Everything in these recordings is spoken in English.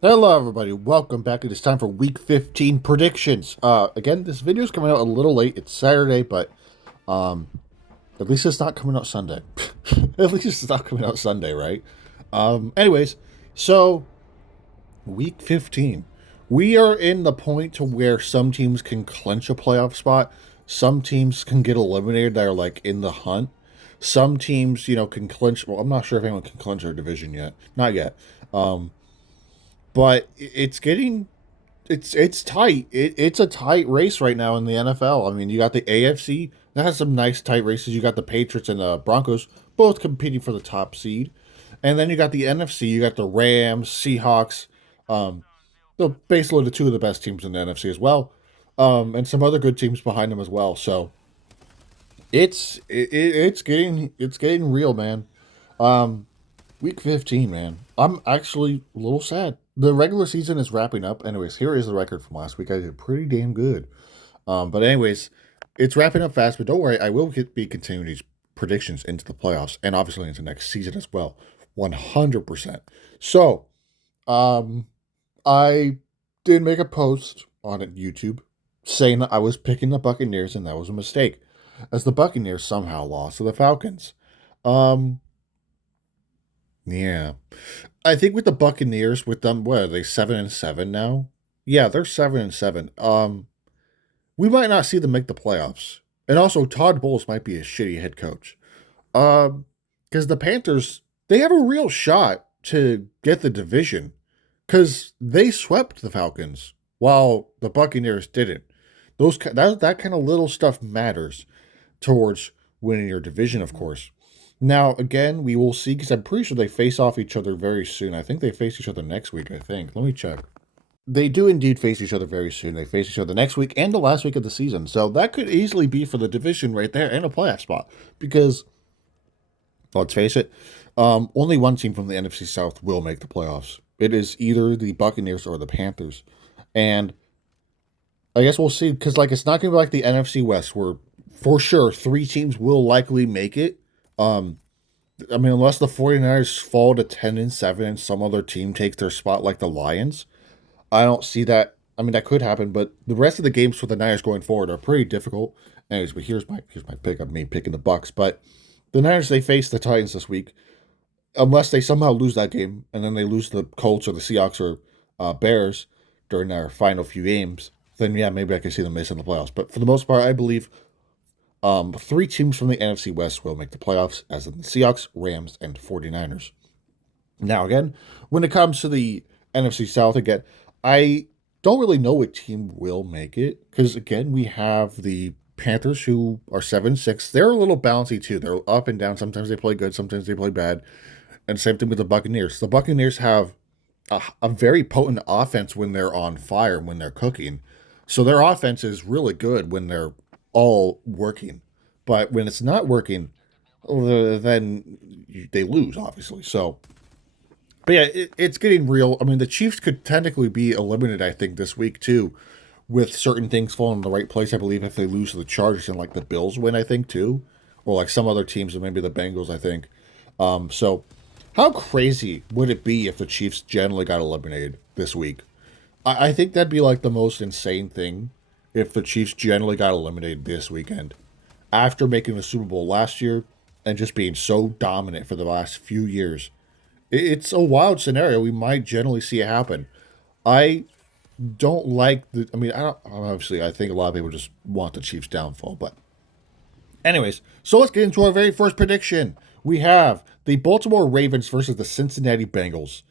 Hello, everybody. Welcome back. It is time for Week 15 predictions. Again, this video is coming out a little late. It's Saturday, but um, at least it's not coming out Sunday. At least it's not coming out Sunday, right? Anyways, so Week 15, we are in the point to where some teams can clinch a playoff spot. Some teams can get eliminated that are like in the hunt. Some teams, can clinch. Well, I'm not sure if anyone can clinch their division yet. Not yet. Um, but it's getting it's tight. It's a tight race right now in the NFL. I mean, you got the AFC that has some nice tight races. You got the Patriots and the Broncos both competing for the top seed, and then you got the NFC. You got the Rams, Seahawks, um, basically the two of the best teams in the NFC as well, and some other good teams behind them as well. So it's getting real, man. Um, Week 15, man. I'm actually a little sad. The regular season is wrapping up. Anyways, here is the record from last week. I did pretty damn good. But anyways, it's wrapping up fast, but don't worry, I will be continuing these predictions into the playoffs and obviously into next season as well. 100%. So, um, I did make a post on YouTube saying that I was picking the Buccaneers and that was a mistake, as the Buccaneers somehow lost to the Falcons. Um, yeah. I think with the Buccaneers, with them, what are they, 7-7 now? Yeah, they're 7-7. We might not see them make the playoffs. And also Todd Bowles might be a shitty head coach. Because the Panthers, they have a real shot to get the division. Because they swept the Falcons while the Buccaneers didn't. That kind of little stuff matters towards winning your division, of course. Now, again, we will see because I'm pretty sure they face off each other very soon. I think they face each other next week, I think. Let me check. They do indeed face each other very soon. They face each other next week and the last week of the season. So that could easily be for the division right there and a playoff spot. Because, let's face it, only one team from the NFC South will make the playoffs. It is either the Buccaneers or the Panthers. And I guess we'll see because, like, it's not going to be like the NFC West where for sure three teams will likely make it. Um, I mean, unless the 49ers fall to 10-7 and some other team takes their spot like the Lions, I don't see that. I mean, that could happen, but the rest of the games for the Niners going forward are pretty difficult. Anyways, but here's my pick of me picking the Bucks. But the Niners, they face the Titans this week. Unless they somehow lose that game and then they lose the Colts or the Seahawks or Bears during their final few games, then yeah, maybe I can see them missing the playoffs. But for the most part, I believe three teams from the NFC West will make the playoffs, as in the Seahawks, Rams, and 49ers. Now, again, when it comes to the NFC South, again, I don't really know what team will make it because, again, we have the Panthers who are 7-6. They're a little bouncy too. They're up and down. Sometimes they play good, sometimes they play bad. And same thing with the Buccaneers. The Buccaneers have a very potent offense when they're on fire, when they're cooking. So their offense is really good when they're all working. But when it's not working, then they lose, obviously. So, but yeah, it's getting real. I mean, the Chiefs could technically be eliminated, I think, this week too, with certain things falling in the right place. I believe if they lose to the Chargers and like the Bills win, I think too, or like some other teams, or maybe the Bengals, I think. So how crazy would it be if the Chiefs generally got eliminated this week? I think that'd be like the most insane thing if the Chiefs generally got eliminated this weekend after making the Super Bowl last year and just being so dominant for the last few years. It's a wild scenario. We might generally see it happen. I don't like the. I mean, I don't. Obviously, I think a lot of people just want the Chiefs' downfall. But, anyways, so let's get into our very first prediction. We have the Baltimore Ravens versus the Cincinnati Bengals.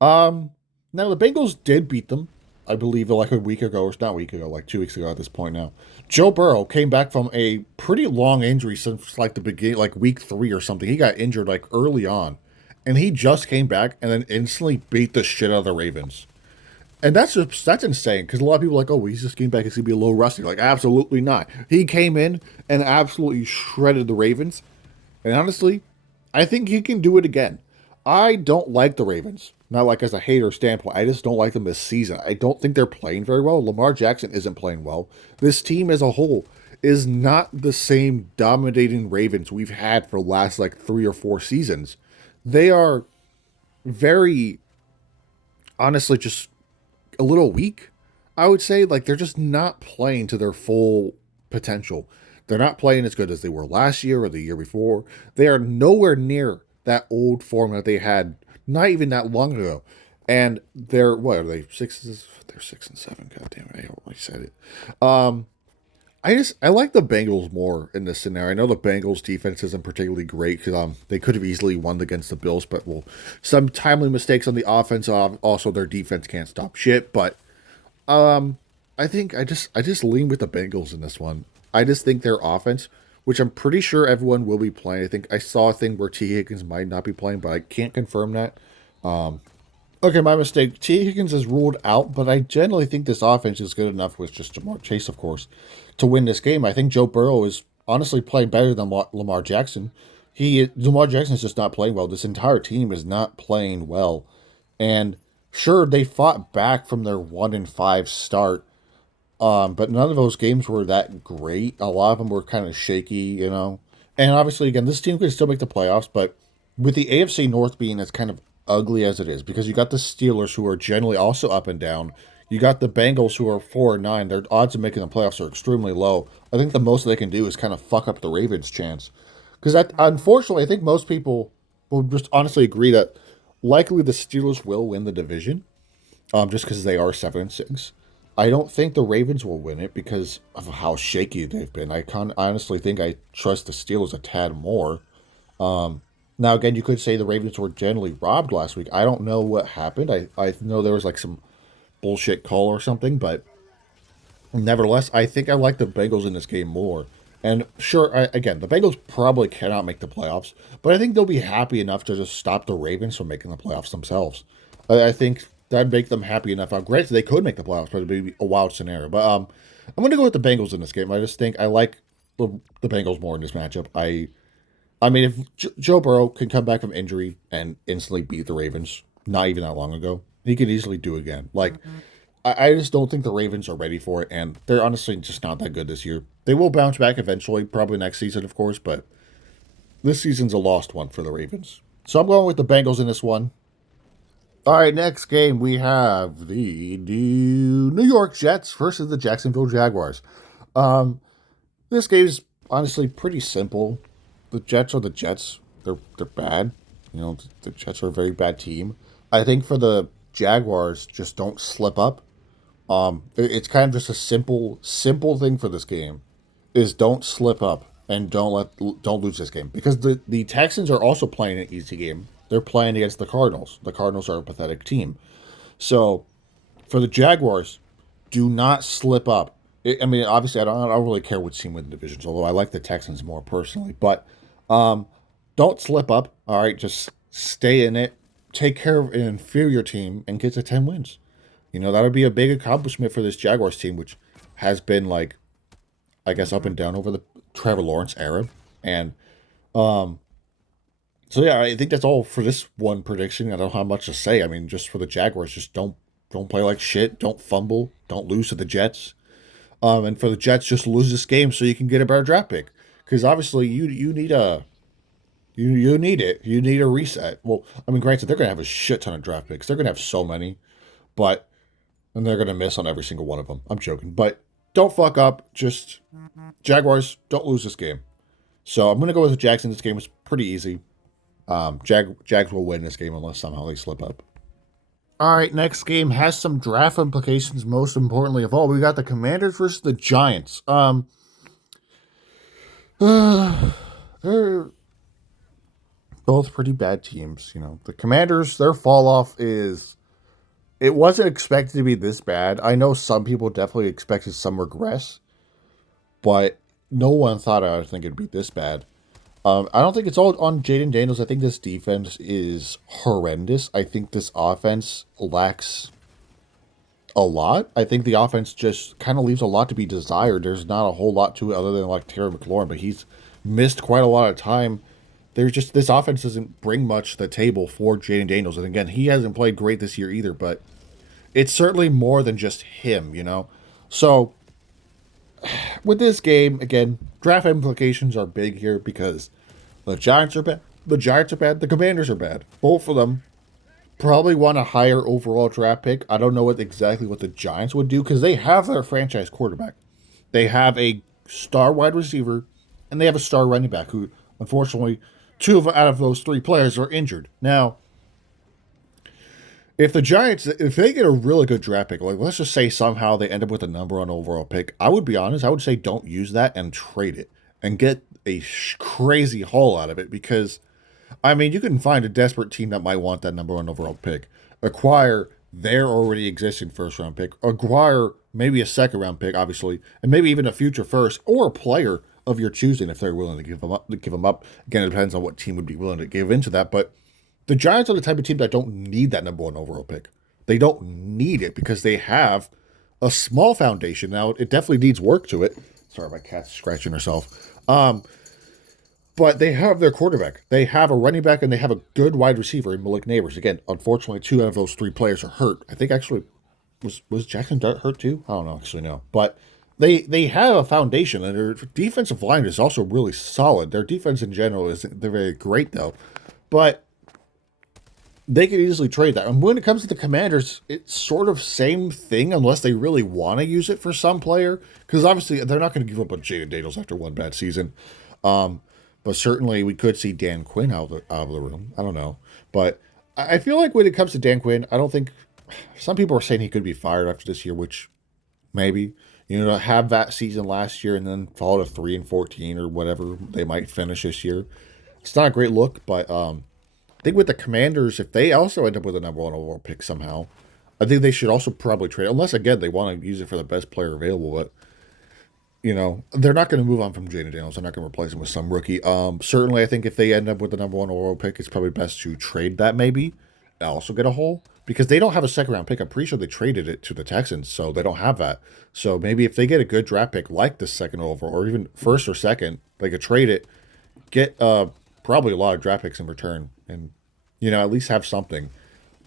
Um, Now the Bengals did beat them, I believe, like a week ago, or not a week ago, like 2 weeks ago at this point now. Joe Burrow came back from a pretty long injury since like the beginning, like week 3 or something. He got injured like early on, and he just came back and then instantly beat the shit out of the Ravens. And that's insane because a lot of people are like, oh, well, he's just came back. He's gonna be a little rusty. Like, absolutely not. He came in and absolutely shredded the Ravens. And honestly, I think he can do it again. I don't like the Ravens. Not like as a hater standpoint. I just don't like them this season. I don't think they're playing very well. Lamar Jackson isn't playing well. This team as a whole is not the same dominating Ravens we've had for the last like 3 or 4 seasons. They are very honestly just a little weak. I would say like they're just not playing to their full potential. They're not playing as good as they were last year or the year before. They are nowhere near that old form that they had not even that long ago. And they're what are they sixes? They're 6-7. God damn it! I already said it. I like the Bengals more in this scenario. I know the Bengals defense isn't particularly great because they could have easily won against the Bills, but well, some timely mistakes on the offense. Also, their defense can't stop shit. But I think I just lean with the Bengals in this one. I just think their offense, which I'm pretty sure everyone will be playing. I think I saw a thing where T Higgins might not be playing, but I can't confirm that. Okay, my mistake. T. Higgins is ruled out, but I generally think this offense is good enough with just Jamar Chase, of course, to win this game. I think Joe Burrow is honestly playing better than Lamar Jackson. Lamar Jackson is just not playing well. This entire team is not playing well, and sure they fought back from their 1-5 start, but none of those games were that great. A lot of them were kind of shaky. And obviously, again, this team could still make the playoffs, but with the AFC North being as kind of ugly as it is, because you got the Steelers who are generally also up and down. You got the Bengals who are 4-9. Their odds of making the playoffs are extremely low. I think the most they can do is kind of fuck up the Ravens' chance. Because unfortunately, I think most people will just honestly agree that likely the Steelers will win the division, just because they are 7-6. I don't think the Ravens will win it because of how shaky they've been. Honestly think I trust the Steelers a tad more. Now, again, you could say the Ravens were generally robbed last week. I don't know what happened. I know there was like some bullshit call or something, but nevertheless, I think I like the Bengals in this game more. And sure, again, the Bengals probably cannot make the playoffs, but I think they'll be happy enough to just stop the Ravens from making the playoffs themselves. I think that'd make them happy enough. Granted, they could make the playoffs, but it'd be a wild scenario. But I'm going to go with the Bengals in this game. I just think I like the Bengals more in this matchup. I mean, if Joe Burrow can come back from injury and instantly beat the Ravens, not even that long ago, he can easily do it again. Like, I just don't think the Ravens are ready for it, and they're honestly just not that good this year. They will bounce back eventually, probably next season, of course, but this season's a lost one for the Ravens. So I'm going with the Bengals in this one. All right, next game we have the New York Jets versus the Jacksonville Jaguars. This game is honestly pretty simple. The Jets are the Jets. They're bad. The Jets are a very bad team. I think for the Jaguars, just don't slip up. It's kind of just a simple thing for this game, is don't slip up and don't lose this game, because the Texans are also playing an easy game. They're playing against the Cardinals. The Cardinals are a pathetic team. So for the Jaguars, do not slip up. I mean, obviously, I don't really care which team wins the divisions, although I like the Texans more personally. But don't slip up. All right, just stay in it. Take care of an inferior team and get to 10 wins. That would be a big accomplishment for this Jaguars team, which has been like, I guess, up and down over the Trevor Lawrence era. And so yeah, I think that's all for this one prediction. I don't have much to say. I mean, just for the Jaguars, just don't play like shit. Don't fumble. Don't lose to the Jets. And for the Jets, just lose this game so you can get a better draft pick. Because obviously you need you need it. You need a reset. Well, I mean, granted, they're gonna have a shit ton of draft picks. They're gonna have so many, and they're gonna miss on every single one of them. I'm joking, but don't fuck up. Just Jaguars, don't lose this game. So I'm gonna go with the Jags in this game. It's pretty easy. Jags will win this game unless somehow they slip up. All right, next game has some draft implications. Most importantly of all, we got the Commanders versus the Giants. They're both pretty bad teams. The Commanders, their fall off it wasn't expected to be this bad. I know some people definitely expected some regress, but no one thought I would think it'd be this bad. I don't think it's all on Jaden Daniels. I think this defense is horrendous. I think this offense lacks a lot. I think the offense just kind of leaves a lot to be desired. There's not a whole lot to it other than like Terry McLaurin, but he's missed quite a lot of time. This offense doesn't bring much to the table for Jaden Daniels. And again, he hasn't played great this year either, but it's certainly more than just him. So with this game, again, draft implications are big here because the Giants are bad. The Giants are bad. The Commanders are bad. Both of them probably want a higher overall draft pick. I don't know exactly what the Giants would do because they have their franchise quarterback. They have a star wide receiver, and they have a star running back who, unfortunately, out of those three players are injured. Now, if the Giants, if they get a really good draft pick, like let's just say somehow they end up with a number one overall pick, I would be honest, I would say don't use that and trade it and get a crazy haul out of it because, I mean, you can find a desperate team that might want that number one overall pick, acquire their already existing first round pick, acquire maybe a second round pick, obviously, and maybe even a future first or a player of your choosing if they're willing to give them up. Again, it depends on what team would be willing to give into that, but the Giants are the type of team that don't need that number one overall pick. They don't need it because they have a small foundation. Now, it definitely needs work to it. Sorry, my cat's scratching herself. But they have their quarterback. They have a running back, and they have a good wide receiver in Malik Neighbors. Again, unfortunately, 2 out of those 3 players are hurt. I think actually, was Jackson Dart hurt too? I don't know, actually, no. But they have a foundation, and their defensive line is also really solid. Their defense in general they're very great, though. But they could easily trade that. And when it comes to the Commanders, it's sort of same thing unless they really want to use it for some player. Because obviously, they're not going to give up on Jaden Daniels after one bad season. But certainly, we could see Dan Quinn out of the room. I don't know. But I feel like when it comes to Dan Quinn, I don't think... Some people are saying he could be fired after this year, which maybe. You know, have that season last year and then follow to 3-14 or whatever they might finish this year. It's not a great look, but... I think with the Commanders, if they also end up with a number one overall pick somehow, I think they should also probably trade. Unless, again, they want to use it for the best player available. But, you know, they're not going to move on from Jaden Daniels. They're not going to replace him with some rookie. Certainly, I think if they end up with the number one overall pick, it's probably best to trade that maybe and also get a haul. Because they don't have a second round pick. I'm pretty sure they traded it to the Texans, so they don't have that. So maybe if they get a good draft pick like the second overall or even first or second, they could trade it, get probably a lot of draft picks in return and, you know, at least have something.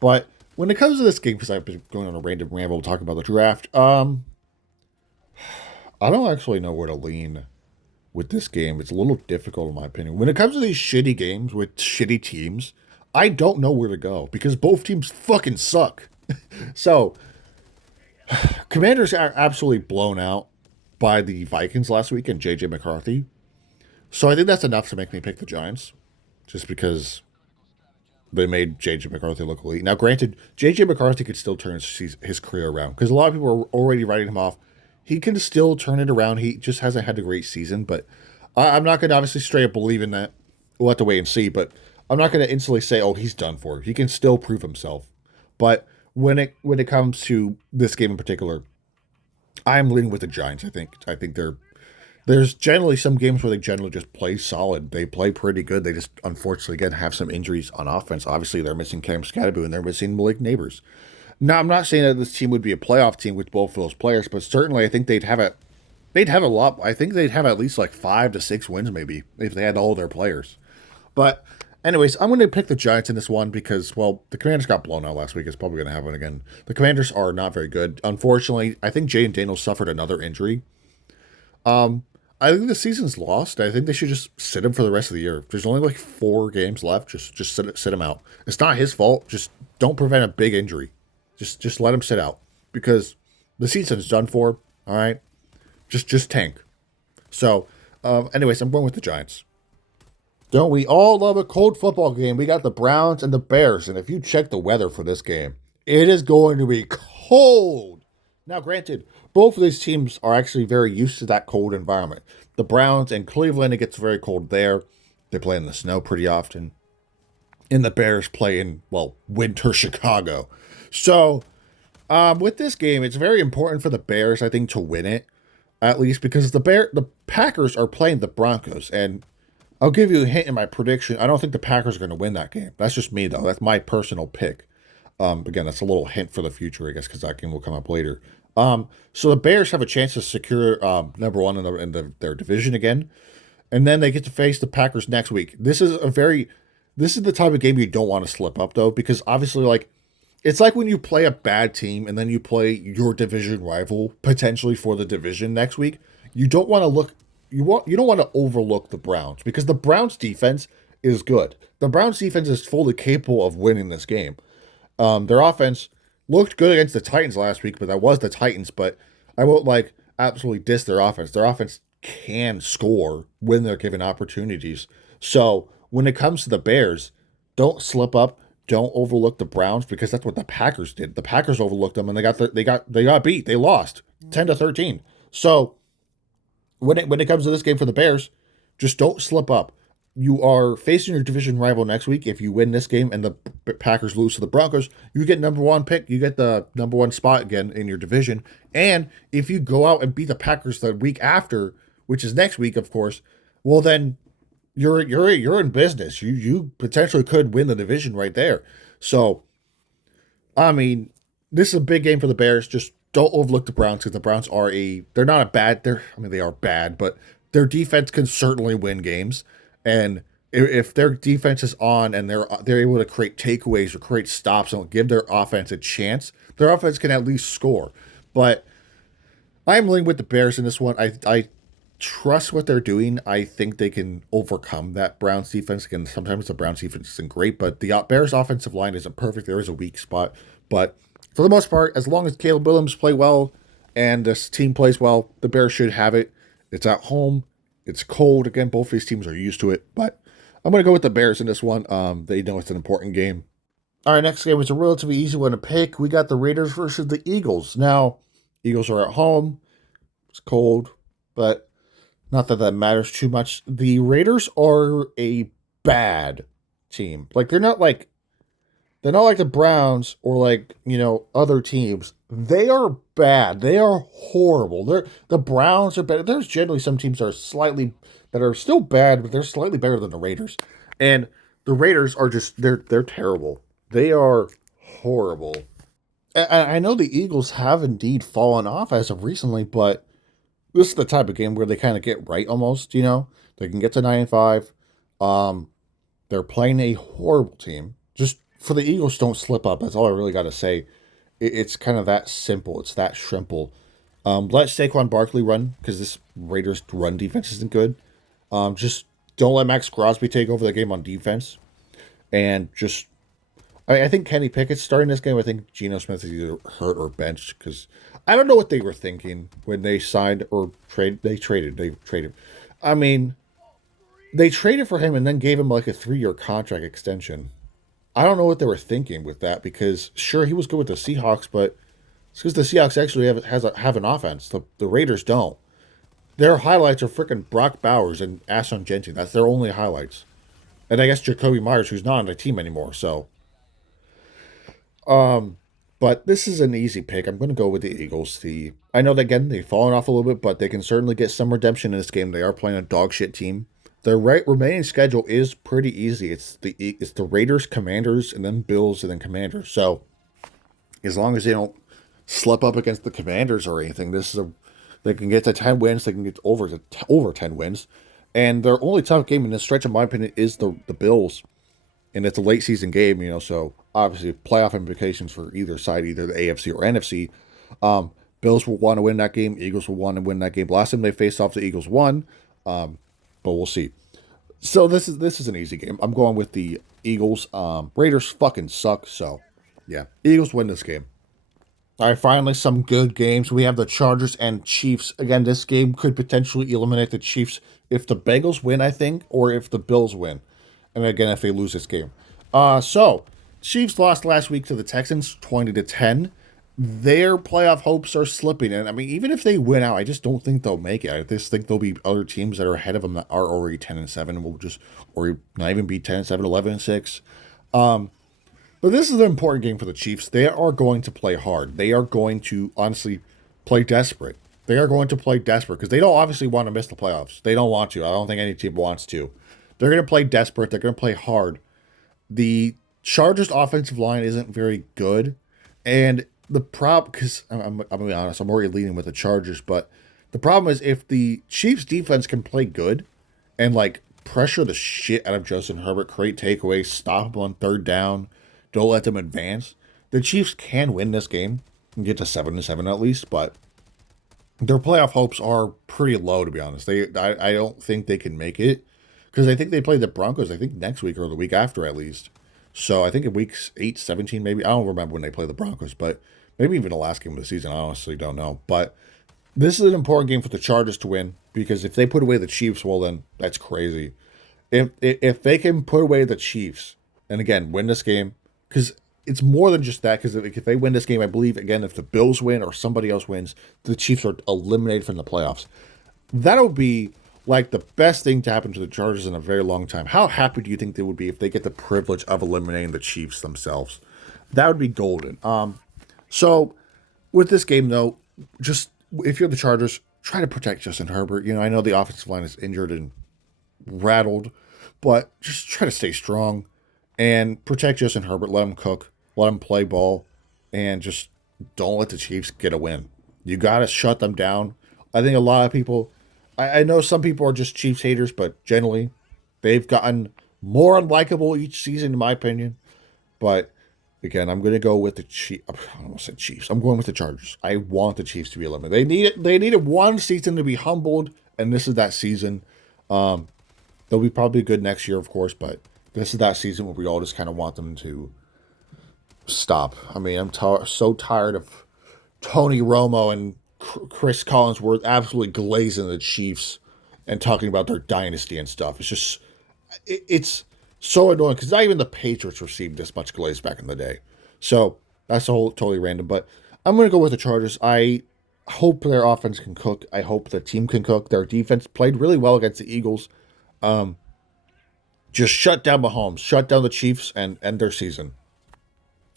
But when it comes to this game, because I've been going on a random ramble talking about the draft, I don't actually know where to lean with this game. It's a little difficult in my opinion. When it comes to these shitty games with shitty teams, I don't know where to go because both teams fucking suck. So, Commanders are absolutely blown out by the Vikings last week and J.J. McCarthy. So I think that's enough to make me pick the Giants, just because they made J.J. McCarthy look elite. Now, granted, J.J. McCarthy could still turn his career around, because a lot of people are already writing him off. He can still turn it around. He just hasn't had a great season, but I'm not going to obviously straight up believe in that. We'll have to wait and see, but I'm not going to instantly say, oh, he's done for. He can still prove himself. But when it comes to this game in particular, I'm leaning with the Giants. I think there's generally some games where they generally just play solid. They play pretty good. They just, unfortunately, again, have some injuries on offense. Obviously, they're missing Cam Scatterbo and they're missing Malik Neighbors. Now, I'm not saying that this team would be a playoff team with both of those players, but certainly I think they'd have a lot. I think they'd have at least like 5 to 6 wins maybe if they had all their players. But anyways, I'm going to pick the Giants in this one because, well, the Commanders got blown out last week. It's probably going to happen again. The Commanders are not very good. Unfortunately, I think Jaden Daniels suffered another injury. I think the season's lost. I think they should just sit him for the rest of the year. There's only like 4 games left. Just sit him out. It's not his fault. Just don't prevent a big injury. Just let him sit out because the season's done for. All right, just tank. So, anyways, I'm going with the Giants. Don't we all love a cold football game? We got the Browns and the Bears, and if you check the weather for this game, it is going to be cold. Now, granted, both of these teams are actually very used to that cold environment. The Browns in Cleveland, it gets very cold there. They play in the snow pretty often. And the Bears play in, well, winter Chicago. So, with this game, it's very important for the Bears, I think, to win it. At least because the Packers are playing the Broncos. And I'll give you a hint in my prediction. I don't think the Packers are going to win that game. That's just me, though. That's my personal pick. Again, that's a little hint for the future, I guess, because that game will come up later. So the Bears have a chance to secure number one in their division again, and then they get to face the Packers next week. This is the type of game you don't want to slip up though, because obviously, like, it's like when you play a bad team and then you play your division rival potentially for the division next week. You don't want to you don't want to overlook the Browns because the Browns defense is good. The Browns defense is fully capable of winning this game. Their offense looked good against the Titans last week, but that was the Titans. But I won't like absolutely diss their offense. Their offense can score when they're given opportunities. So when it comes to the Bears, don't slip up. Don't overlook the Browns because that's what the Packers did. The Packers overlooked them and they got beat. They lost 10-13. So when it comes to this game for the Bears, just don't slip up. You are facing your division rival next week. If you win this game and the Packers lose to the Broncos, you get number one pick. You get the number one spot again in your division. And if you go out and beat the Packers the week after, which is next week, of course, well then you're in business. You potentially could win the division right there. So, I mean, this is a big game for the Bears. Just don't overlook the Browns because the Browns they're not a bad they are bad, but their defense can certainly win games. And if their defense is on and they're able to create takeaways or create stops and give their offense a chance, their offense can at least score. But I'm leaning with the Bears in this one. I trust what they're doing. I think they can overcome that Browns defense. Again, sometimes the Browns defense isn't great, but the Bears offensive line isn't perfect. There is a weak spot. But for the most part, as long as Caleb Williams play well and this team plays well, the Bears should have it. It's at home. It's cold. Again, both these teams are used to it. But I'm going to go with the Bears in this one. They know it's an important game. All right, next game is a relatively easy one to pick. We got the Raiders versus the Eagles. Now, Eagles are at home. It's cold, but not that that matters too much. The Raiders are a bad team. Like they're not like the Browns or like, other teams. They are bad. They are horrible. The Browns are better. There's generally some teams that are still bad, but they're slightly better than the Raiders. And the Raiders are just they're terrible. They are horrible. I know the Eagles have indeed fallen off as of recently, but this is the type of game where they kind of get right almost, They can get to 9-5. They're playing a horrible team. Just for the Eagles, don't slip up. That's all I really got to say. It's kind of that simple. It's that simple. Let Saquon Barkley run because this Raiders run defense isn't good. Just don't let Max Crosby take over the game on defense. And I think Kenny Pickett's starting this game. I think Geno Smith is either hurt or benched because I don't know what they were thinking when they signed or traded. They traded. I mean, they traded for him and then gave him like a 3-year contract extension. I don't know what they were thinking with that because sure he was good with the Seahawks, but it's because the Seahawks actually have an offense. The Raiders don't. Their highlights are freaking Brock Bowers and Ashton Jeanty. That's their only highlights. And I guess Jacoby Myers, who's not on the team anymore. So, but this is an easy pick. I'm going to go with the Eagles. I know that again they've fallen off a little bit, but they can certainly get some redemption in this game. They are playing a dog shit team. Their remaining schedule is pretty easy. It's the Raiders, Commanders, and then Bills, and then Commanders. So as long as they don't slip up against the Commanders or anything, they can get to 10 wins. They can get over 10 wins. And their only tough game in this stretch, in my opinion, is the Bills. And it's a late season game, so obviously playoff implications for either side, either the AFC or NFC. Bills will want to win that game. Eagles will want to win that game. Last time they faced off, the Eagles won, but we'll see. So this is an easy game. I'm going with the Eagles. Raiders fucking suck, so yeah, Eagles win this game. All right, finally, some good games. We have the Chargers and Chiefs. Again, this game could potentially eliminate the Chiefs if the Bengals win, I think, or if the Bills win. And again, if they lose this game. So, Chiefs lost last week to the Texans, 20-10. Their playoff hopes are slipping. And I mean, even if they win out, I just don't think they'll make it. I just think there'll be other teams that are ahead of them that are already 10-7 and will or not even be 10-7, 11-6. But this is an important game for the Chiefs. They are going to play hard. They are going to honestly play desperate. They are going to play desperate because they don't obviously want to miss the playoffs. They don't want to. I don't think any team wants to. They're going to play desperate. They're going to play hard. The Chargers' offensive line isn't very good. And the problem, because I'm going to be honest, I'm already leaning with the Chargers, but the problem is if the Chiefs' defense can play good and like pressure the shit out of Justin Herbert, create takeaways, stop him on third down, don't let them advance, the Chiefs can win this game and get to 7-7 at least, but their playoff hopes are pretty low, to be honest. I don't think they can make it because I think they play the Broncos, I think next week or the week after at least. So I think in weeks 8, 17, maybe. I don't remember when they play the Broncos, but maybe even the last game of the season. I honestly don't know. But this is an important game for the Chargers to win because if they put away the Chiefs, well, then that's crazy. If they can put away the Chiefs and again win this game, because it's more than just that. Because if they win this game, I believe again if the Bills win or somebody else wins, the Chiefs are eliminated from the playoffs. That'll be like the best thing to happen to the Chargers in a very long time. How happy do you think they would be if they get the privilege of eliminating the Chiefs themselves? That would be golden. So with this game though, just if you're the Chargers, try to protect Justin Herbert. I know the offensive line is injured and rattled, but just try to stay strong and protect Justin Herbert. Let him cook, let him play ball, and just don't let the Chiefs get a win. You got to shut them down. I think a lot of people, I know some people are just Chiefs haters, but generally they've gotten more unlikable each season, in my opinion. But again, I'm going to go with the Chiefs. I almost said Chiefs. I'm going with the Chargers. I want the Chiefs to be eliminated. They needed one season to be humbled, and this is that season. They'll be probably good next year, of course, but this is that season where we all just kind of want them to stop. I mean, I'm so tired of Tony Romo and Chris Collinsworth absolutely glazing the Chiefs and talking about their dynasty and stuff. It's just, it's so annoying because not even the Patriots received this much glaze back in the day. So that's totally random. But I'm going to go with the Chargers. I hope their offense can cook. I hope the team can cook. Their defense played really well against the Eagles. Just shut down Mahomes, shut down the Chiefs, and end their season.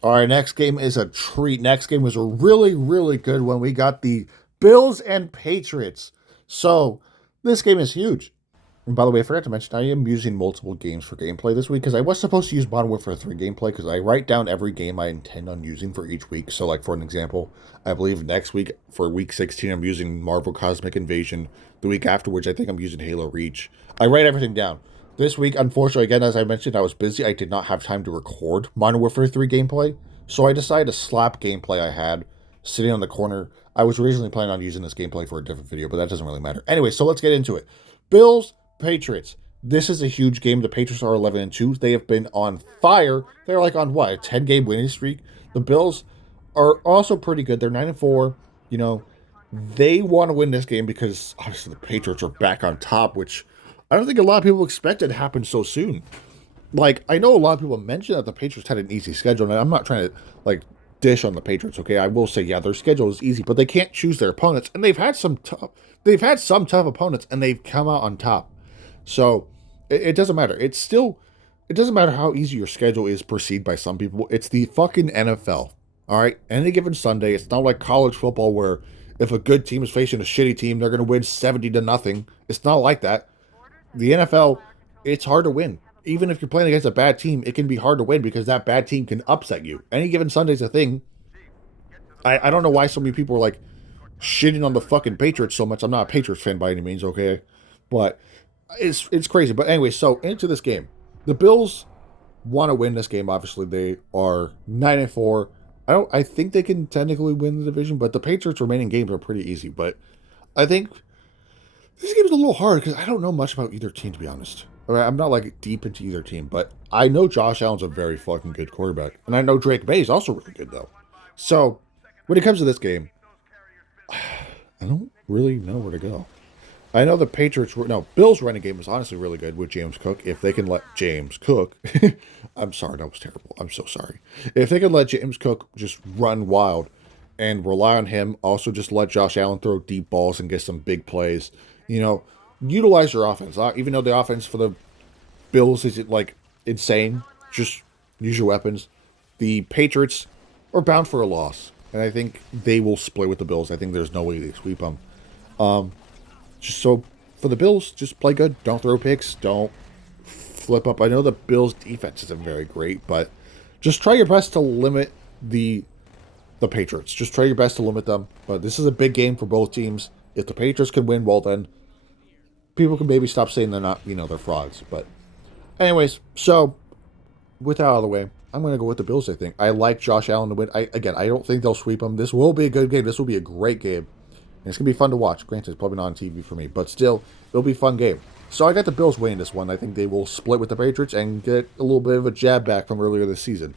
All right, next game is a treat. Next game was a really, really good one. We got the Bills and Patriots. So this game is huge. And by the way, I forgot to mention, I am using multiple games for gameplay this week because I was supposed to use Modern Warfare 3 gameplay because I write down every game I intend on using for each week. So like for an example, I believe next week for week 16, I'm using Marvel Cosmic Invasion. The week afterwards, I think I'm using Halo Reach. I write everything down. This week, unfortunately, again, as I mentioned, I was busy. I did not have time to record Modern Warfare 3 gameplay. So I decided to slap gameplay I had sitting on the corner. I was originally planning on using this gameplay for a different video, but that doesn't really matter. Anyway, so let's get into it. Bills, Patriots. This is a huge game. The Patriots are 11-2. They have been on fire. They're like on what, a 10-game winning streak? The Bills are also pretty good. They're 9-4. They want to win this game because obviously the Patriots are back on top, which I don't think a lot of people expected to happen so soon. Like, I know a lot of people mentioned that the Patriots had an easy schedule, and I'm not trying to, like, dish on the Patriots, okay? I will say, yeah, their schedule is easy, but they can't choose their opponents, and they've had some tough opponents, and they've come out on top. So, it doesn't matter. It doesn't matter how easy your schedule is perceived by some people. It's the fucking NFL, all right? Any given Sunday, it's not like college football where if a good team is facing a shitty team, they're going to win 70-0. It's not like that. The NFL, it's hard to win. Even if you're playing against a bad team, it can be hard to win because that bad team can upset you. Any given Sunday's a thing. I don't know why so many people are like shitting on the fucking Patriots so much. I'm not a Patriots fan by any means, okay? But it's crazy. But anyway, so into this game. The Bills want to win this game, obviously. They are 9-4. I think they can technically win the division, but the Patriots' remaining games are pretty easy. But I think this game is a little hard because I don't know much about either team, to be honest. I'm not like deep into either team, but I know Josh Allen's a very fucking good quarterback, and I know Drake May is also really good though. So when it comes to this game, I don't really know where to go. I know the Bills running game was honestly really good with James Cook. If they can let James Cook, I'm sorry, that was terrible. I'm so sorry. If they can let James Cook just run wild and rely on him, also just let Josh Allen throw deep balls and get some big plays, utilize your offense. Even though the offense for the Bills isn't like insane, just use your weapons. The Patriots are bound for a loss, and I think they will split with the Bills. I think there's no way they sweep them. Just so for the Bills, just play good. Don't throw picks. Don't flip up. I know the Bills' defense isn't very great, but just try your best to limit the Patriots. Just try your best to limit them. But this is a big game for both teams. If the Patriots can win, well then, people can maybe stop saying they're not, they're frauds. But anyways, so with that out of the way, I'm going to go with the Bills, I think. I like Josh Allen to win. I don't think they'll sweep them. This will be a good game. This will be a great game. And it's going to be fun to watch. Granted, it's probably not on TV for me, but still, it'll be a fun game. So I got the Bills winning this one. I think they will split with the Patriots and get a little bit of a jab back from earlier this season.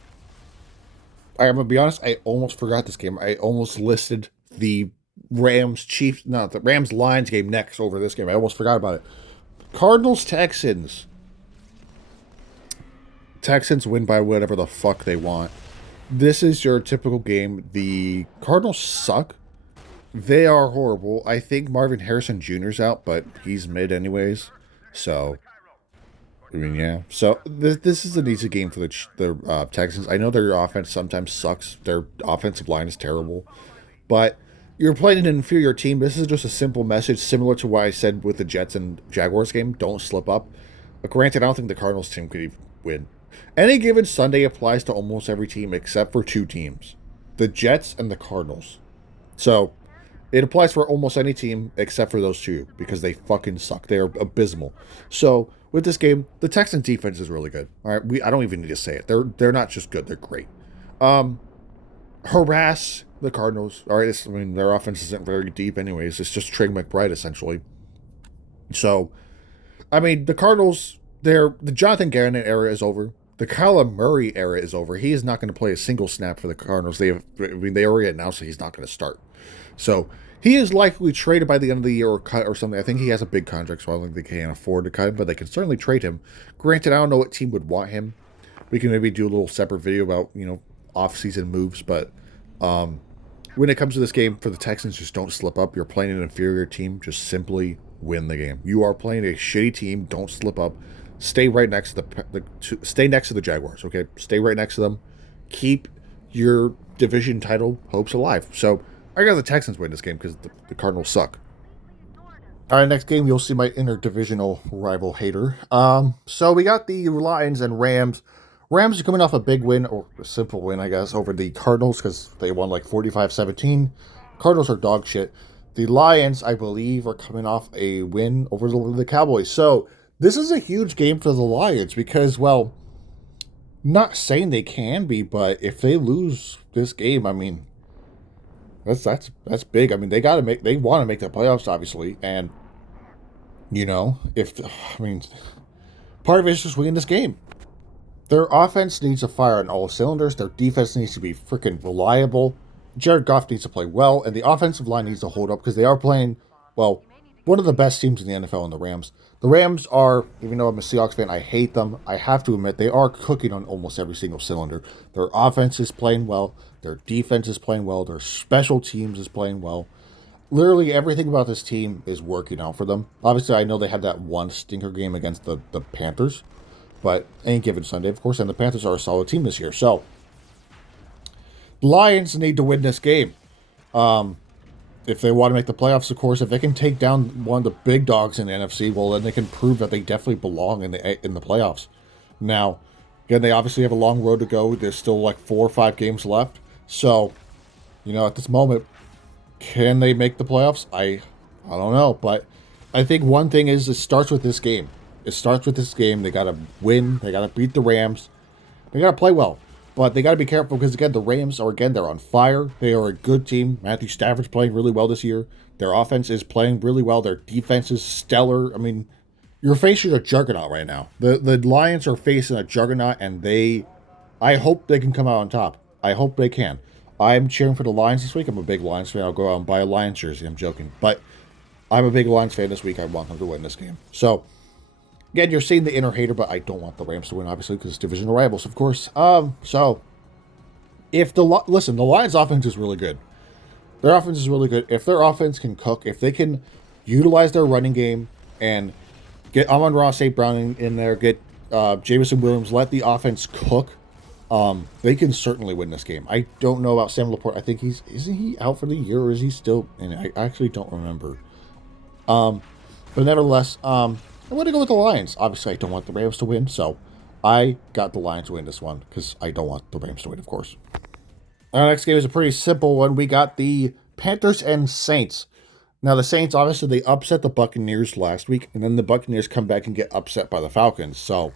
I'm gonna be honest, I almost forgot this game. I almost listed the the Rams Lions game next over this game. I almost forgot about it. Cardinals Texans. Texans win by whatever the fuck they want. This is your typical game. The Cardinals suck. They are horrible. I think Marvin Harrison Jr.'s out, but he's mid anyways. So, I mean, yeah. So, this is an easy game for the Texans. I know their offense sometimes sucks. Their offensive line is terrible. But you're playing an inferior team. This is just a simple message, similar to what I said with the Jets and Jaguars game. Don't slip up. But granted, I don't think the Cardinals team could even win. Any given Sunday applies to almost every team except for two teams, the Jets and the Cardinals. So it applies for almost any team except for those two because they fucking suck. They are abysmal. So with this game, the Texans defense is really good. All right, I don't even need to say it. They're not just good. They're great. Harass the Cardinals. All right, I mean their offense isn't very deep anyways. It's just Trey McBride essentially. So I mean the Cardinals. The Jonathan Gannon era is over. The Kyler Murray era is over. He is not going to play a single snap for the Cardinals. They already announced that he's not going to start. So he is likely traded by the end of the year or cut or something. I think he has a big contract, so I don't think they can afford to cut him, but they can certainly trade him. Granted, I don't know what team would want him. We can maybe do a little separate video about, off-season moves, but when it comes to this game, for the Texans, just don't slip up. You're playing an inferior team. Just simply win the game. You are playing a shitty team. Don't slip up. Stay right next to stay next to the Jaguars, okay? Stay right next to them. Keep your division title hopes alive. So I got the Texans win this game because the Cardinals suck. All right, next game you'll see my interdivisional rival hater. So we got the Lions and Rams. Rams are coming off a big win, or a simple win, I guess, over the Cardinals because they won like 45-17. Cardinals are dog shit. The Lions, I believe, are coming off a win over the Cowboys. So this is a huge game for the Lions because, well, not saying they can be, but if they lose this game, I mean, that's big. I mean, they want to make the playoffs, obviously, and part of it is just winning this game. Their offense needs to fire on all cylinders. Their defense needs to be freaking reliable. Jared Goff needs to play well, and the offensive line needs to hold up because they are playing, well, one of the best teams in the NFL in the Rams. The Rams are, even though I'm a Seahawks fan, I hate them. I have to admit, they are cooking on almost every single cylinder. Their offense is playing well. Their defense is playing well. Their special teams is playing well. Literally everything about this team is working out for them. Obviously, I know they had that one stinker game against the Panthers, but any given Sunday, of course, and the Panthers are a solid team this year. So, the Lions need to win this game. If they want to make the playoffs, of course, if they can take down one of the big dogs in the NFC, well, then they can prove that they definitely belong in the playoffs. Now, again, they obviously have a long road to go. There's still like 4 or 5 games left. So, at this moment, can they make the playoffs? I don't know, but I think one thing is it starts with this game. It starts with this game. They got to win. They got to beat the Rams. They got to play well. But they got to be careful because, again, the Rams they're on fire. They are a good team. Matthew Stafford's playing really well this year. Their offense is playing really well. Their defense is stellar. I mean, you're facing a juggernaut right now. The Lions are facing a juggernaut, and I hope they can come out on top. I hope they can. I'm cheering for the Lions this week. I'm a big Lions fan. I'll go out and buy a Lions jersey. I'm joking. But I'm a big Lions fan this week. I want them to win this game. So, again, you're seeing the inner hater, but I don't want the Rams to win, obviously, because it's divisional rivals, of course. So, if the Lions' offense is really good. Their offense is really good. If their offense can cook, if they can utilize their running game and get Amon-Ra St. Brown in there, get Jameson Williams, let the offense cook, they can certainly win this game. I don't know about Sam Laporte. I think isn't he out for the year, or is he still? And I actually don't remember. But nevertheless, I'm going to go with the Lions. Obviously, I don't want the Rams to win, so I got the Lions to win this one because I don't want the Rams to win, of course. Our next game is a pretty simple one. We got the Panthers and Saints. Now, the Saints, obviously, they upset the Buccaneers last week, and then the Buccaneers come back and get upset by the Falcons. So,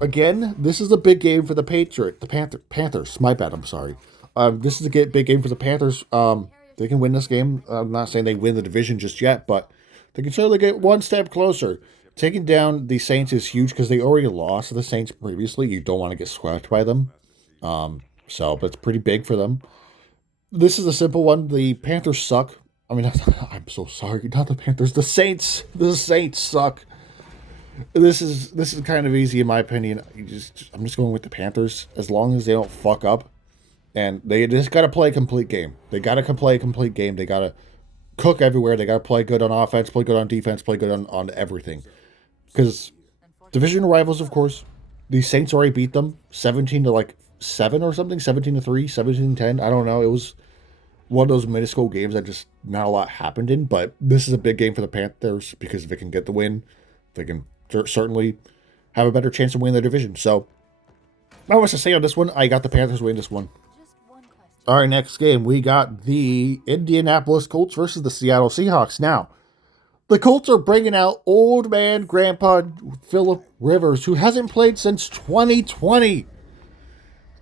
again, this is a big game for the Panthers. My bad, I'm sorry. This is a big game for the Panthers. They can win this game. I'm not saying they win the division just yet, but They can certainly get one step closer. Taking down the Saints is huge because they already lost to the Saints previously. You don't want to get swept by them. But it's pretty big for them. This is a simple one. The Panthers suck. I mean, I'm so sorry. Not the Panthers. The Saints. The Saints suck. This is kind of easy in my opinion. I'm just going with the Panthers as long as they don't fuck up, and they just got to play a complete game. They got to play a complete game. They got to cook everywhere. They got to play good on offense, play good on defense, play good on everything. Because division rivals, of course, the Saints already beat them 17 to like 7 or something, 17 to 3, 17 to 10. I don't know. It was one of those minuscule games that just not a lot happened in, but this is a big game for the Panthers because if they can get the win, they can certainly have a better chance of winning the division. So, not much to say on this one. I got the Panthers winning this one. All right, next game, we got the Indianapolis Colts versus the Seattle Seahawks. Now, the Colts are bringing out old man grandpa Philip Rivers, who hasn't played since 2020.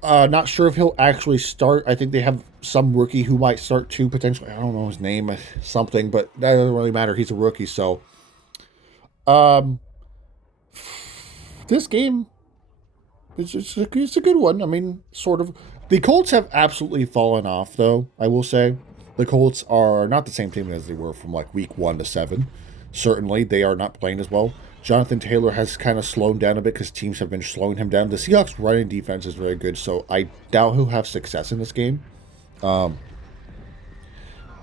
Not sure if he'll actually start. I think they have some rookie who might start too, potentially. I don't know his name, something, but that doesn't really matter. He's a rookie, so. This game, it's a good one. I mean, sort of. The Colts have absolutely fallen off, though, I will say. The Colts are not the same team as they were from like week 1 to 7. Certainly, they are not playing as well. Jonathan Taylor has kind of slowed down a bit because teams have been slowing him down. The Seahawks running defense is very good, so I doubt he'll have success in this game.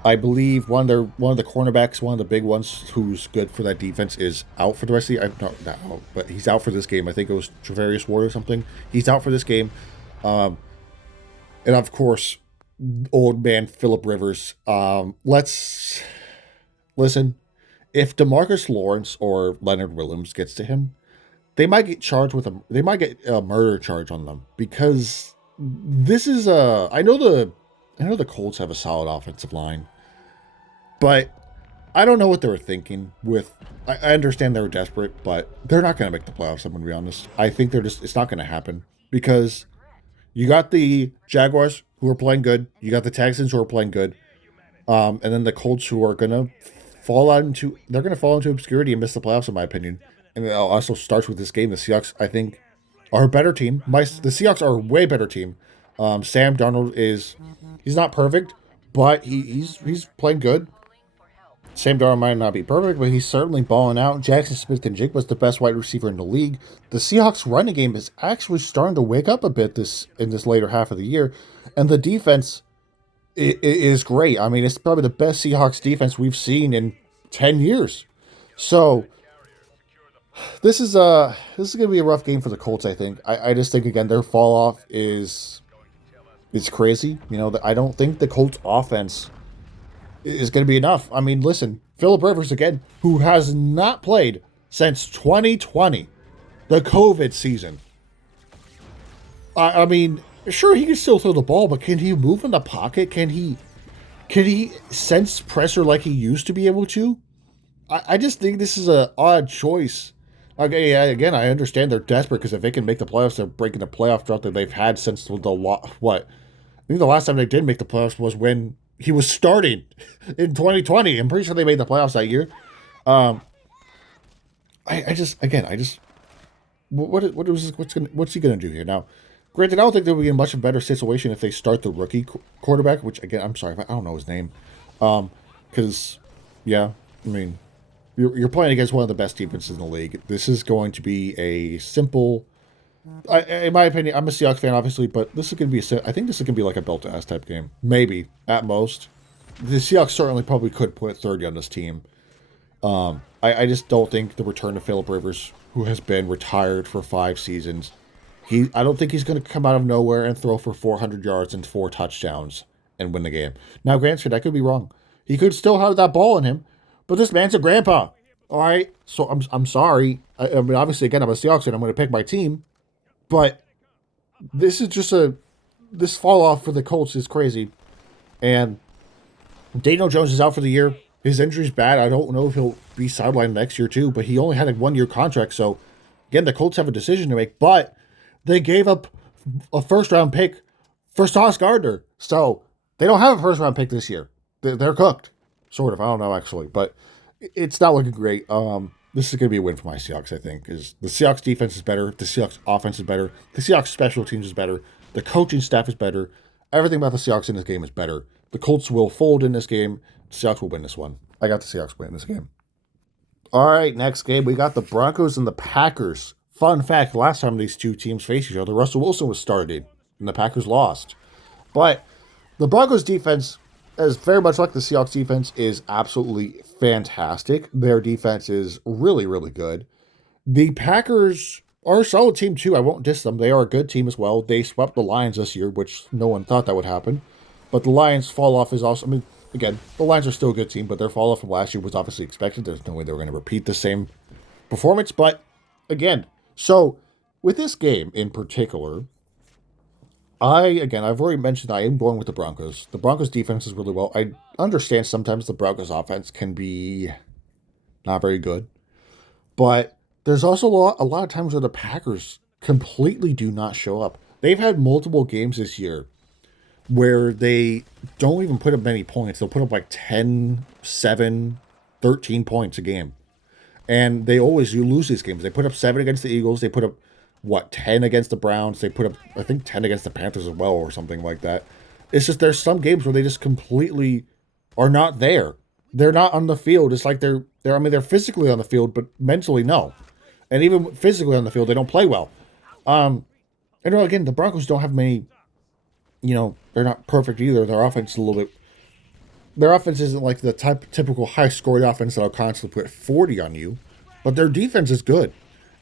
I believe one of the cornerbacks, one of the big ones who's good for that defense, is out for the rest of the year. Not out, but he's out for this game. I think it was Travarius Ward or something. He's out for this game. And of course, old man Philip Rivers. Let's listen. If DeMarcus Lawrence or Leonard Williams gets to him, they might get charged with They might get a murder charge on them because this is a. I know the Colts have a solid offensive line, but I don't know what they were thinking with. I understand they were desperate, but they're not going to make the playoffs. I'm going to be honest. I think it's not going to happen because you got the Jaguars who are playing good. You got the Texans who are playing good. And then the Colts who are going to fall into obscurity and miss the playoffs, in my opinion. And it also starts with this game. The Seahawks, I think, are a better team. The Seahawks are a way better team. Sam Darnold he's not perfect, but he's playing good. Sam Darnold might not be perfect, but he's certainly balling out. Jackson Smith-Njigba's the best wide receiver in the league. The Seahawks running game is actually starting to wake up a bit in this later half of the year, and the defense is great. I mean, it's probably the best Seahawks defense we've seen in 10 years. So this is going to be a rough game for the Colts, I think. I just think, again, their fall off is crazy. You know, I don't think the Colts offense is going to be enough. I mean, listen, Philip Rivers, again, who has not played since 2020, the COVID season. I mean, sure, he can still throw the ball, but can he move in the pocket? Can he sense pressure like he used to be able to? I just think this is an odd choice. Okay, yeah, again, I understand they're desperate because if they can make the playoffs, they're breaking the playoff drought that they've had since I think the last time they did make the playoffs was when he was starting in 2020. I'm pretty sure they made the playoffs that year. What's he gonna do here now? Granted, I don't think they'll be in much of a better situation if they start the rookie quarterback, which again, I'm sorry, I don't know his name. Because yeah, I mean, you're playing against one of the best defenses in the league. This is going to be a simple. In my opinion, I'm a Seahawks fan, obviously, but this is going to be I think this is going to be like a belt to ass type game, maybe at most. The Seahawks certainly probably could put 30 on this team. I just don't think the return of Philip Rivers, who has been retired for 5 seasons, I don't think he's going to come out of nowhere and throw for 400 yards and 4 touchdowns and win the game. Now, granted, I could be wrong. He could still have that ball in him, but this man's a grandpa. All right, so I'm sorry. I mean, obviously, again, I'm a Seahawks fan. I'm going to pick my team. But this is just this fall off for the Colts is crazy. And Daniel Jones is out for the year. His injury's bad. I don't know if he'll be sidelined next year too, but he only had a 1-year contract. So again, the Colts have a decision to make, but they gave up a first-round pick for Sauce Gardner. So they don't have a first-round pick this year. They're cooked. Sort of. I don't know, actually. But it's not looking great. This is going to be a win for my Seahawks, I think, because the Seahawks defense is better, the Seahawks offense is better, the Seahawks special teams is better, the coaching staff is better, everything about the Seahawks in this game is better. The Colts will fold in this game. The Seahawks will win this one. I got the Seahawks winning this game. All right, next game we got the Broncos and the Packers. Fun fact: last time these two teams faced each other, Russell Wilson was started, and the Packers lost. But the Broncos defense, as very much like the Seahawks defense, is absolutely fantastic. Their defense is really, really good. The Packers are a solid team too. I won't diss them. They are a good team as well. They swept the Lions this year, which no one thought that would happen. But the Lions fall off is also, I mean, again, the Lions are still a good team, but their fall off from last year was obviously expected. There's no way they were going to repeat the same performance. But again, so with this game in particular, I've already mentioned I am going with the Broncos. The Broncos defense is really well. I understand sometimes the Broncos offense can be not very good, but there's also a lot of times where the Packers completely do not show up. They've had multiple games this year where they don't even put up many points. They'll put up like 10, 7, 13 points a game. And they always you lose these games. They put up 7 against the Eagles. They put up what 10 against the Browns. They put up I think 10 against the Panthers as well or something like that. It's just there's some games where they just completely are not there. They're not on the field. It's like they're I mean they're physically on the field, but mentally no. And even physically on the field, they don't play well. Um, and again, the Broncos don't have many. They're not perfect either. Their offense is a little bit. Their offense isn't like the typical high scoring offense that'll constantly put 40 on you, but their defense is good,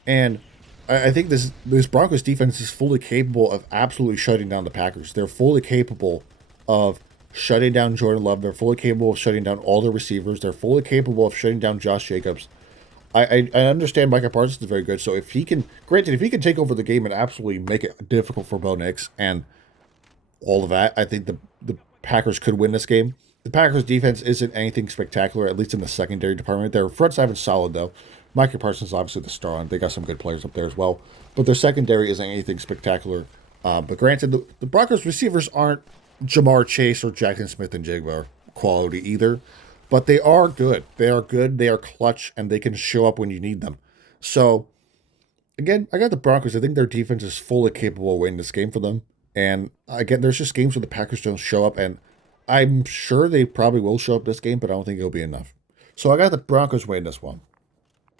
and I think this Broncos defense is fully capable of absolutely shutting down the Packers. They're fully capable of shutting down Jordan Love. They're fully capable of shutting down all the receivers. They're fully capable of shutting down Josh Jacobs. I understand Micah Parsons is very good. So if he can take over the game and absolutely make it difficult for Bo Nix and all of that, I think the Packers could win this game. The Packers defense isn't anything spectacular, at least in the secondary department. Their front seven is solid though. Micah Parsons is obviously the star, and they got some good players up there as well. But their secondary isn't anything spectacular. But granted, the Broncos receivers aren't Jamar Chase or Jackson Smith and Jigba quality either, but they are good. They are good. They are clutch, and they can show up when you need them. So again, I got the Broncos. I think their defense is fully capable of winning this game for them. And again, there's just games where the Packers don't show up, and I'm sure they probably will show up this game, but I don't think it'll be enough. So I got the Broncos winning this one.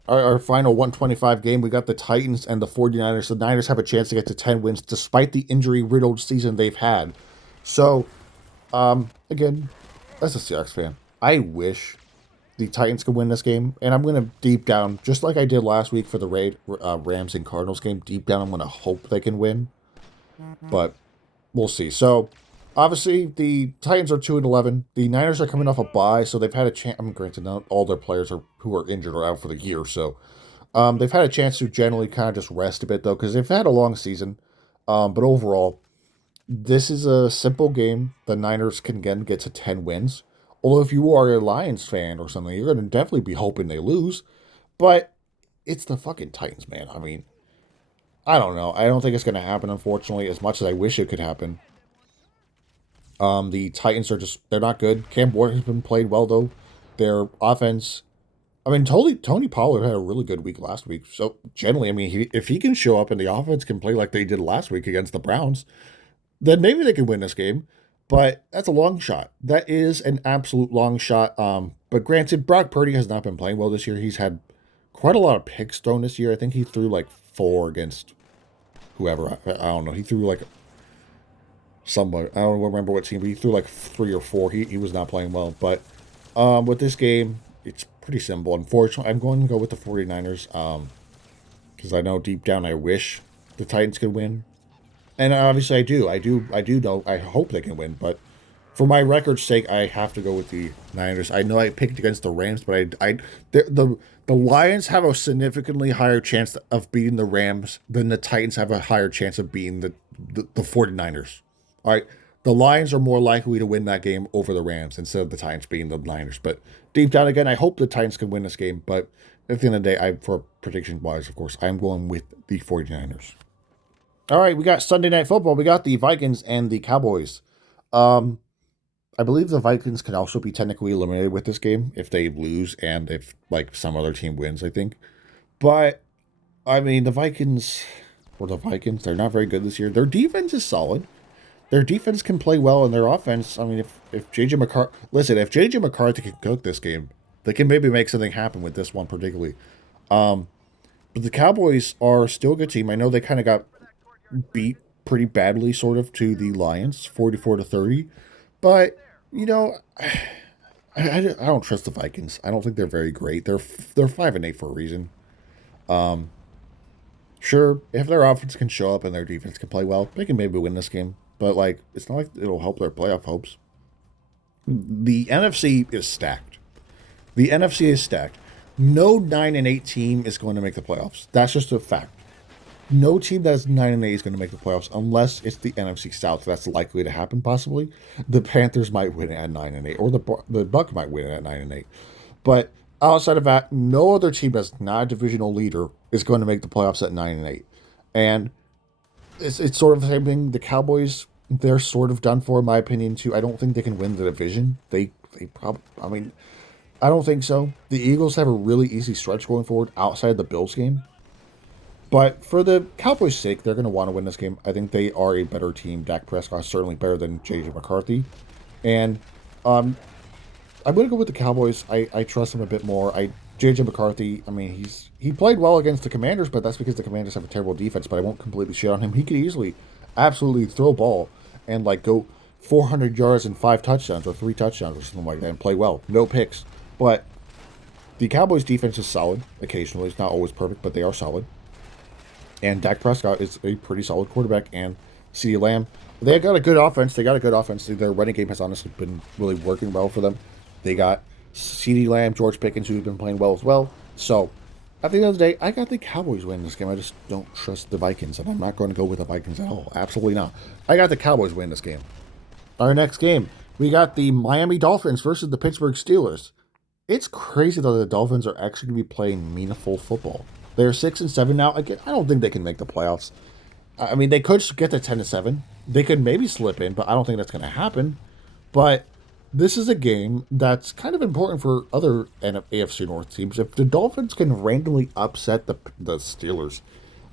Our final 125 game, we got the Titans and the 49ers. The Niners have a chance to get to 10 wins despite the injury-riddled season they've had. So, again, as a Seahawks fan, I wish the Titans could win this game, and I'm going to deep down, just like I did last week for the Rams and Cardinals game, deep down I'm going to hope they can win, but we'll see. So, obviously, the Titans are 2-11. The Niners are coming off a bye, so they've had a chance. I mean, granted, not all their players who are injured are out for the year, so they've had a chance to generally kind of just rest a bit, though, because they've had a long season. But overall, this is a simple game. The Niners can again get to 10 wins. Although if you are a Lions fan or something, you're going to definitely be hoping they lose. But it's the fucking Titans, man. I mean, I don't know. I don't think it's going to happen, unfortunately, as much as I wish it could happen. The Titans they're not good. Cam Ward has been played well, though. Their offense, I mean, Tony Pollard had a really good week last week. So, generally, I mean, if he can show up and the offense can play like they did last week against the Browns, then maybe they can win this game. But that's a long shot. That is an absolute long shot. But granted, Brock Purdy has not been playing well this year. He's had quite a lot of picks thrown this year. I think he threw like 4 against whoever. I don't know. He threw like somebody. I don't remember what team, but he threw like 3 or 4. He was not playing well. But with this game, it's pretty simple. Unfortunately, I'm going to go with the 49ers because I know deep down I wish the Titans could win. And obviously I do. I do know. I hope they can win. But for my record's sake, I have to go with the Niners. I know I picked against the Rams, but the Lions have a significantly higher chance of beating the Rams than the Titans have a higher chance of beating the 49ers. All right. The Lions are more likely to win that game over the Rams instead of the Titans beating the Niners. But deep down, again, I hope the Titans can win this game. But at the end of the day, for prediction-wise, of course, I'm going with the 49ers. All right, we got Sunday Night Football. We got the Vikings and the Cowboys. I I believe the Vikings can also be technically eliminated with this game if they lose and if like some other team wins, I think. But I mean, they're not very good this year. Their defense is solid. Their defense can play well, and their offense. I mean, if JJ McCarthy can cook this game, they can maybe make something happen with this one particularly. Um, but the Cowboys are still a good team. I know they kind of got beat pretty badly, sort of, to the Lions, 44-30. But you know, I don't trust the Vikings. I don't think they're very great. They're 5-8 for a reason. Um, sure, if their offense can show up and their defense can play well, they can maybe win this game. But like, it's not like it'll help their playoff hopes. The NFC is stacked. The NFC is stacked. No 9-8 team is going to make the playoffs. That's just a fact. No team that is 9-8 is going to make the playoffs unless it's the NFC South. That's likely to happen. Possibly, the Panthers might win it at 9-8, or the Bucs might win it at 9-8. But outside of that, no other team that's not a divisional leader is going to make the playoffs at 9-8. And it's sort of the same thing. The Cowboys, they're sort of done for, in my opinion, too. I don't think they can win the division. They probably. I mean, I don't think so. The Eagles have a really easy stretch going forward outside the Bills game. But for the Cowboys' sake, they're going to want to win this game. I think they are a better team. Dak Prescott is certainly better than J.J. McCarthy. And I'm going to go with the Cowboys. I trust him a bit more. J.J. McCarthy, I mean, he played well against the Commanders, but that's because the Commanders have a terrible defense. But I won't completely shit on him. He could easily, absolutely throw a ball and like go 400 yards and 5 touchdowns or 3 touchdowns or something like that and play well. No picks. But the Cowboys' defense is solid occasionally. It's not always perfect, but they are solid. And Dak Prescott is a pretty solid quarterback. And CeeDee Lamb, they got a good offense. Their running game has honestly been really working well for them. They got CeeDee Lamb, George Pickens, who've been playing well as well. So, at the end of the day, I got the Cowboys winning this game. I just don't trust the Vikings. And I'm not going to go with the Vikings at all. Absolutely not. I got the Cowboys winning this game. Our next game, we got the Miami Dolphins versus the Pittsburgh Steelers. It's crazy that the Dolphins are actually going to be playing meaningful football. They're 6-7 now. Again, I don't think they can make the playoffs. I mean, they could get to 10-7. They could maybe slip in, but I don't think that's going to happen. But this is a game that's kind of important for other AFC North teams. If the Dolphins can randomly upset the Steelers,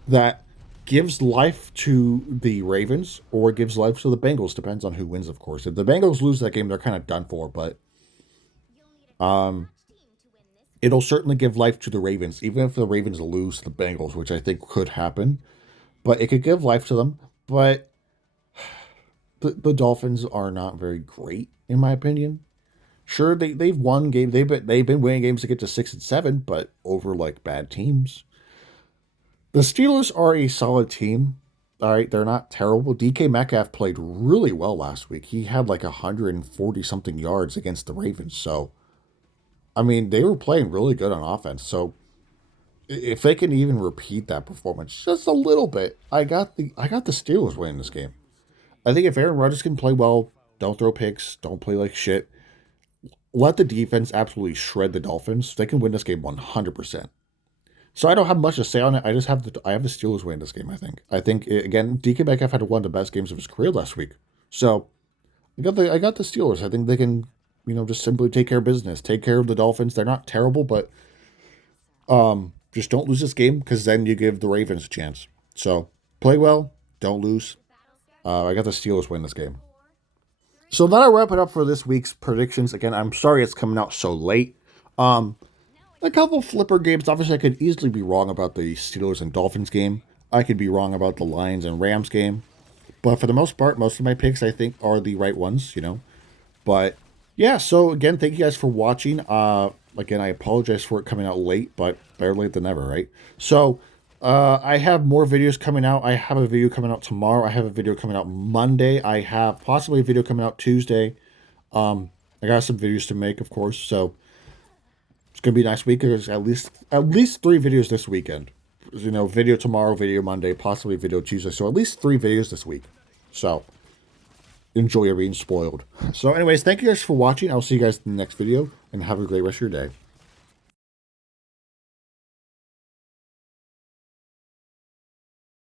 that gives life to the Ravens or gives life to the Bengals. Depends on who wins, of course. If the Bengals lose that game, they're kind of done for. But it'll certainly give life to the Ravens, even if the Ravens lose the Bengals, which I think could happen. But it could give life to them. But the Dolphins are not very great, in my opinion. Sure, they've won games. They've been winning games to get to 6-7, but over like bad teams. The Steelers are a solid team. All right, they're not terrible. DK Metcalf played really well last week. He had like 140 something yards against the Ravens. So, I mean, they were playing really good on offense. So, if they can even repeat that performance just a little bit, I got the Steelers winning this game. I think if Aaron Rodgers can play well, don't throw picks, don't play like shit, let the defense absolutely shred the Dolphins, they can win this game 100%. So I don't have much to say on it. I have the Steelers winning this game. I think again, DK Metcalf had one of the best games of his career last week. So I got the Steelers. I think they can, just simply take care of business, take care of the Dolphins. They're not terrible, but just don't lose this game because then you give the Ravens a chance. So play well, don't lose. I got the Steelers win this game. So that'll wrap it up for this week's predictions. Again, I'm sorry it's coming out so late. A couple flipper games. Obviously, I could easily be wrong about the Steelers and Dolphins game. I could be wrong about the Lions and Rams game. But for the most part, most of my picks, I think, are the right ones, But, yeah, so again, thank you guys for watching. Again, I apologize for it coming out late, but better late than never, right? So, I have more videos coming out. I have a video coming out tomorrow. I have a video coming out Monday. I have possibly a video coming out Tuesday. I got some videos to make, of course, so it's gonna be a nice week. There's at least 3 videos this weekend. Video tomorrow, video Monday, possibly video Tuesday. So at least 3 videos this week. So enjoy your being spoiled. So anyways, thank you guys for watching. I'll see you guys in the next video and have a great rest of your day.